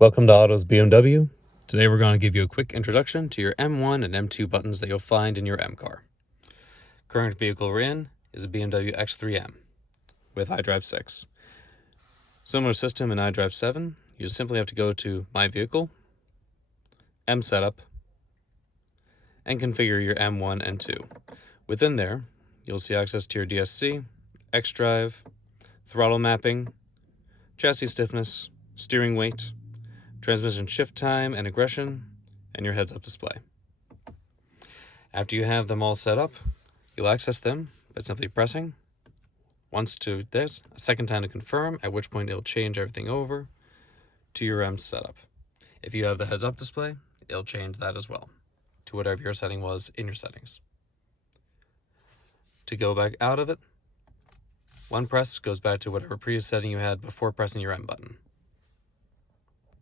Welcome to Otto's BMW. Today we're going to give you a quick introduction to your M1 and M2 buttons that you'll find in your M car. Current vehicle we're in is a BMW X3M with iDrive 6. Similar system in iDrive 7, you simply have to go to My Vehicle, M Setup, and configure your M1 and 2. Within there, you'll see access to your DSC, xDrive, throttle mapping, chassis stiffness, steering weight, transmission shift time and aggression, and your heads-up display. After you have them all set up, you'll access them by simply pressing once to this, a second time to confirm, at which point it'll change everything over to your M setup. If you have the heads-up display, it'll change that as well to whatever your setting was in your settings. To go back out of it, one press goes back to whatever previous setting you had before pressing your M button.